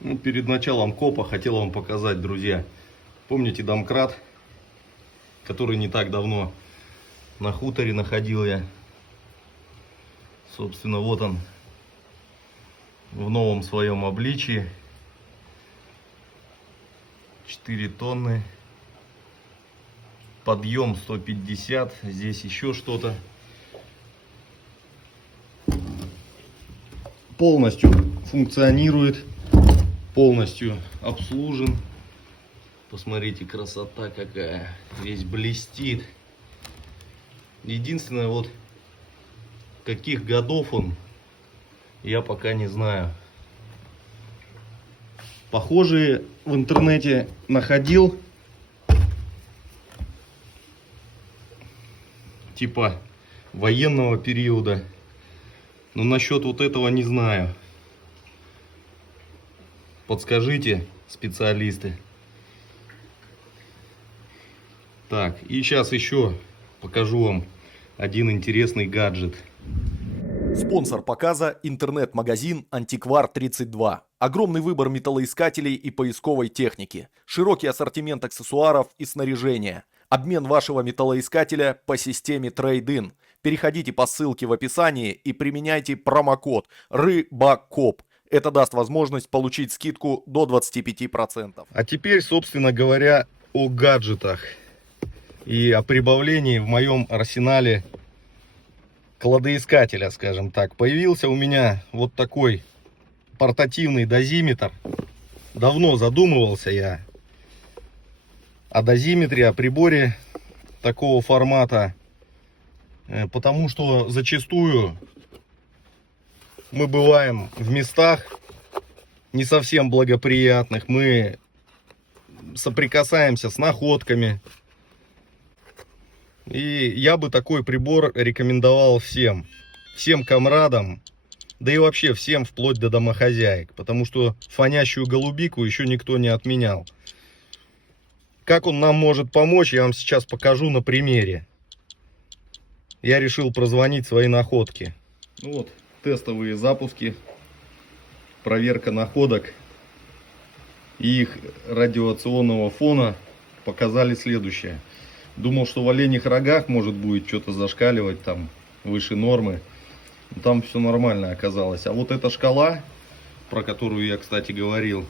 Ну, перед началом копа хотел вам показать, друзья. Помните домкрат, который не так давно на хуторе находил я? Собственно, вот он в новом своем обличии. 4 тонны. Подъем 150. Здесь еще что-то. Полностью функционирует. Полностью обслужен. Посмотрите, красота какая. Весь блестит. Единственное, вот каких годов он, я пока не знаю. Похожие в интернете находил. Типа военного периода. Но насчет вот этого не знаю. Подскажите, специалисты. Так, и сейчас еще покажу вам один интересный гаджет. Спонсор показа – интернет-магазин «Антиквар-32». Огромный выбор металлоискателей и поисковой техники. Широкий ассортимент аксессуаров и снаряжения. Обмен вашего металлоискателя по системе Trade-in. Переходите по ссылке в описании и применяйте промокод РЫБАКОП. Это даст возможность получить скидку до 25%. А теперь, собственно говоря, о гаджетах и о прибавлении в моем арсенале кладоискателя, скажем так. Появился у меня вот такой портативный дозиметр. Давно задумывался я о дозиметре, о приборе такого формата, потому что зачастую мы бываем в местах не совсем благоприятных, мы соприкасаемся с находками. И я бы такой прибор рекомендовал всем комрадам, да и вообще всем, вплоть до домохозяек, потому что фонящую голубику еще никто не отменял. Как он нам может помочь, я вам сейчас покажу на примере. Я решил прозвонить свои находки. Ну вот, тестовые запуски, проверка находок и их радиационного фона показали следующее. Думал, что в оленьих рогах может будет что-то зашкаливать там выше нормы. Но там все нормально оказалось. А вот эта шкала, про которую я, кстати, говорил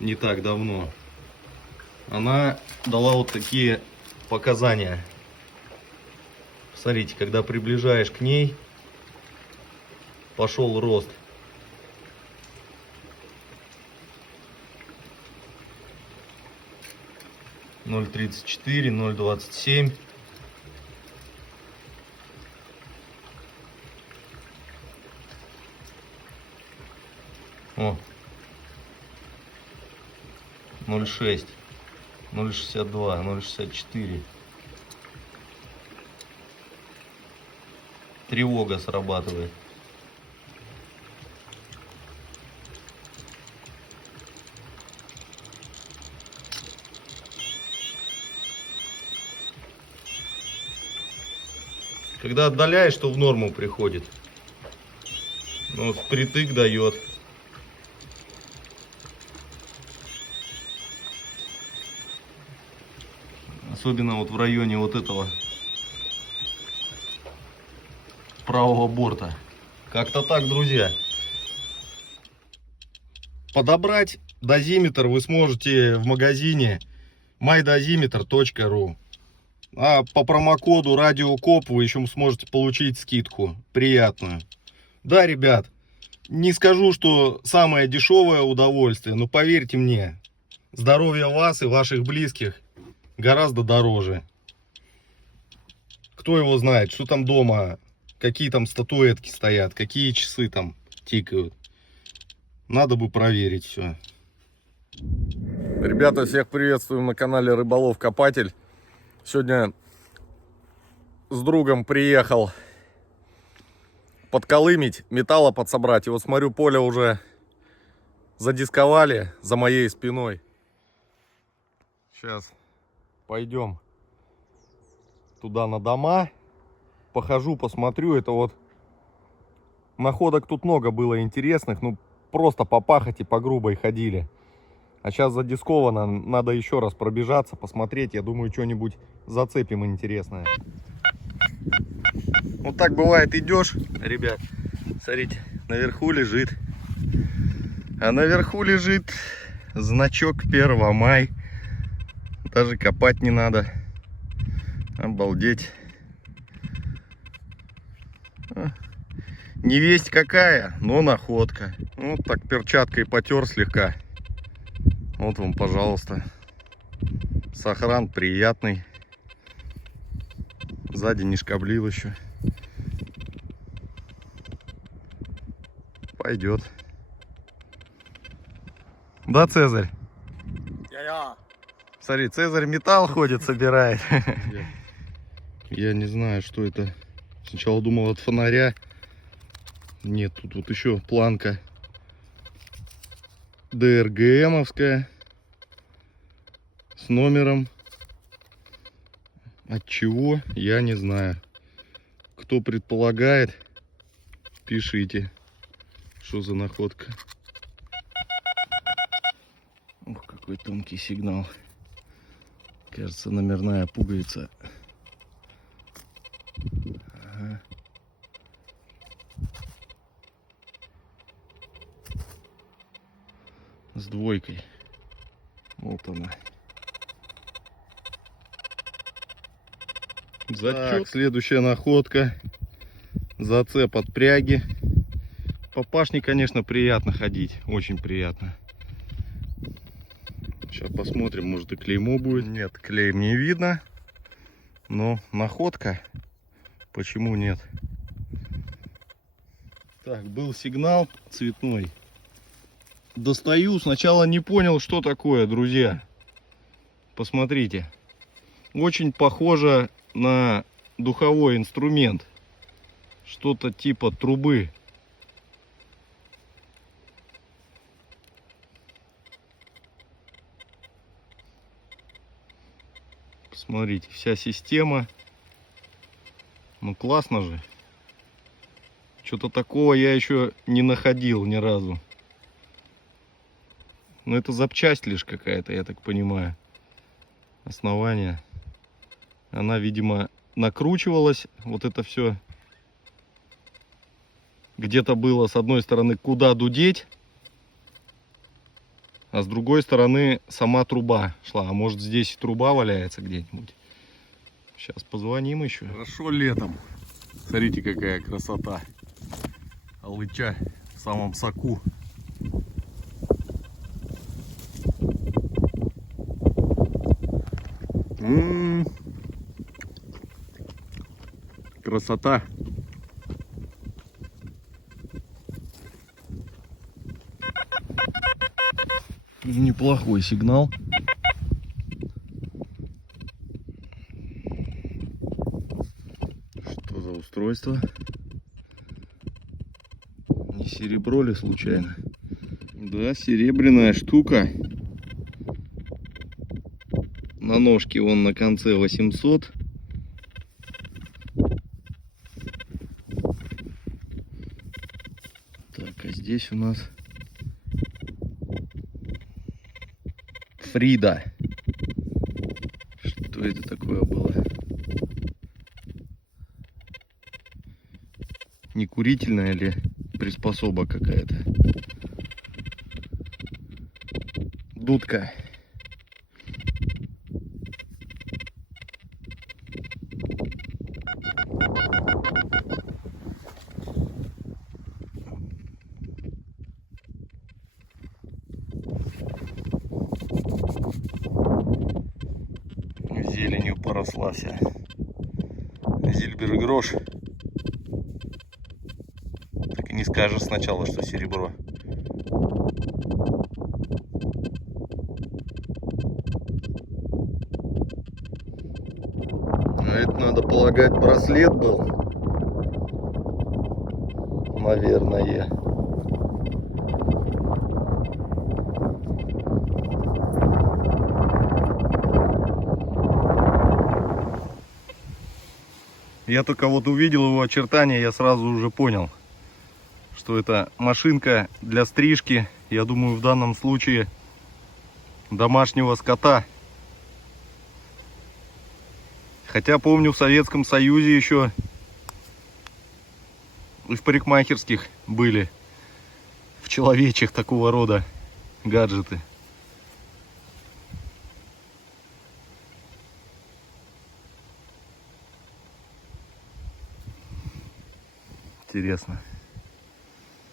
не так давно, она дала вот такие показания. Смотрите, когда приближаешь к ней, пошел рост. Ноль 0,34, 0,27. О, 0,6, 0,62, 0,64. Тревога срабатывает. Когда отдаляешь, то в норму приходит. Ну, вот впритык дает. Особенно вот в районе вот этого правого борта. Как-то так, друзья. Подобрать дозиметр вы сможете в магазине mydosimeter.ru. А по промокоду радиокоп вы еще сможете получить скидку приятную. Да, ребят, не скажу, что самое дешевое удовольствие, но поверьте мне, здоровье вас и ваших близких гораздо дороже. Кто его знает, что там дома, какие там статуэтки стоят, какие часы там тикают. Надо бы проверить все. Ребята, всех приветствуем на канале Рыболов Копатель. Сегодня с другом приехал подколымить, металла подсобрать. И вот смотрю, поле уже задисковали за моей спиной. Сейчас пойдем туда на дома. Похожу, посмотрю. Это вот находок тут много было интересных. Ну, просто по пахоте, по грубой ходили. А сейчас задисковано, надо еще раз пробежаться, посмотреть. Я думаю, что-нибудь зацепим интересное. Вот так бывает, идешь, ребят. Смотрите, наверху лежит. А наверху лежит значок 1 мая. Даже копать не надо. Обалдеть. Не весть какая, но находка. Вот так перчаткой потер слегка. Вот вам, пожалуйста. Сохран приятный. Сзади не шкаблил еще. Пойдет. Да, Цезарь? Смотри, Цезарь металл ходит, собирает. Я не знаю, что это. Сначала думал от фонаря. Нет, тут вот еще планка ДРГМовская с номером. От чего, я не знаю. Кто предполагает, пишите, что за находка. Ох, какой тонкий сигнал. Кажется, номерная пуговица. Ага. С двойкой. Вот она. Так, следующая находка. Зацеп от пряги. По пашне, конечно, приятно ходить. Очень приятно. Сейчас посмотрим, может и клеймо будет. Нет, клейм не видно. Но находка. Почему нет? Так, был сигнал цветной. Достаю, сначала не понял, что такое, друзья. Посмотрите. Очень похоже на духовой инструмент. Что-то типа трубы. Посмотрите, вся система. Ну классно же. Что-то такого я еще не находил ни разу. Но это запчасть лишь какая-то, я так понимаю. Основание. Она, видимо, накручивалась. Вот это все. Где-то было с одной стороны куда дудеть. А с другой стороны сама труба шла. А может здесь труба валяется где-нибудь. Сейчас позвоним еще. Хорошо летом. Смотрите, какая красота. Алыча в самом соку. Красота. Неплохой сигнал. Что за устройство? Не серебро ли случайно? Да, серебряная штука. На ножке вон на конце 800. Так, а здесь у нас Фрида. Что это такое было? Не курительная ли приспособа какая-то? Дудка. Зеленью поросла вся. Зильбергрош. Так и не скажешь сначала, что серебро. А это, надо полагать, браслет был. Наверное. Я только вот увидел его очертания, я сразу уже понял, что это машинка для стрижки, я думаю, в данном случае домашнего скота. Хотя помню, в Советском Союзе еще и в парикмахерских были в человечьих такого рода гаджеты. Интересно.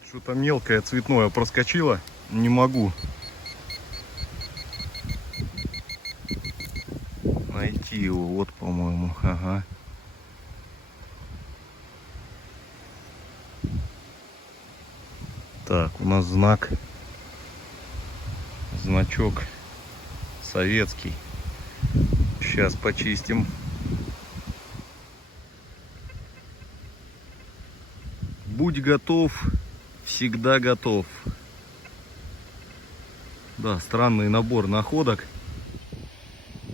Что-то мелкое цветное проскочило. Не могу найти его. Вот, по-моему. Ага. Так, у нас знак. Значок советский. Сейчас почистим. Будь готов, всегда готов. Да, странный набор находок.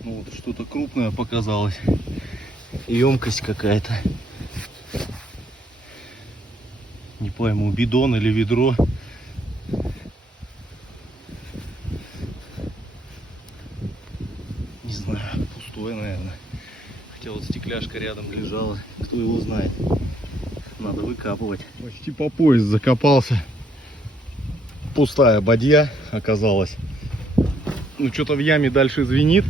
Ну, вот что-то крупное показалось. Емкость какая-то. Не пойму, бидон или ведро. Не знаю, пустое, наверное. Хотя вот стекляшка рядом лежала. Кто его знает. Надо выкапывать. Почти по пояс закопался. Пустая бадья оказалась. Ну, что-то в яме дальше звенит.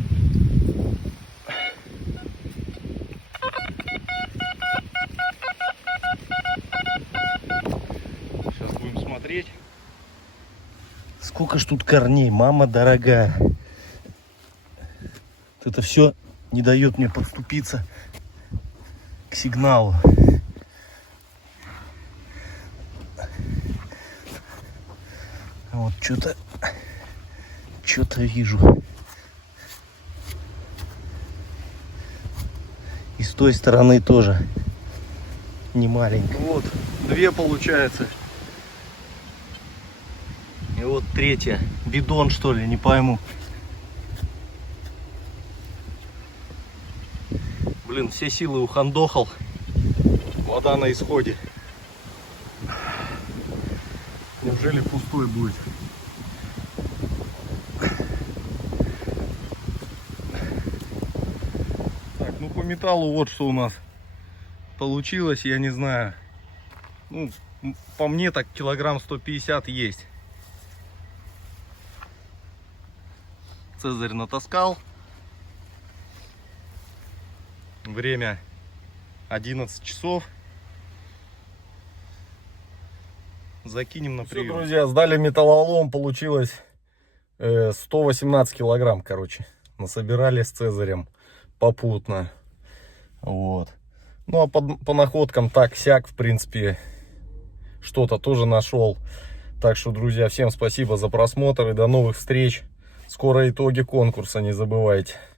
Сейчас будем смотреть. Сколько ж тут корней, мама дорогая. Это все не дает мне подступиться к сигналу. Вот что-то вижу. И с той стороны тоже не маленько. Вот, две получается. И вот третья. Бидон, что ли, не пойму. Блин, все силы ухандохал. Вода на исходе. Неужели пустой будет? Так, ну по металлу вот что у нас получилось, я не знаю. Ну, по мне так килограмм 150 есть. Цезарь натаскал. Время 11 часов. Закинем на прием. Все, друзья, сдали металлолом, получилось 118 килограмм, короче. Насобирали с Цезарем попутно. Вот. Ну а по находкам так-сяк, в принципе, что-то тоже нашел. Так что, друзья, всем спасибо за просмотр и до новых встреч. Скоро итоги конкурса, не забывайте.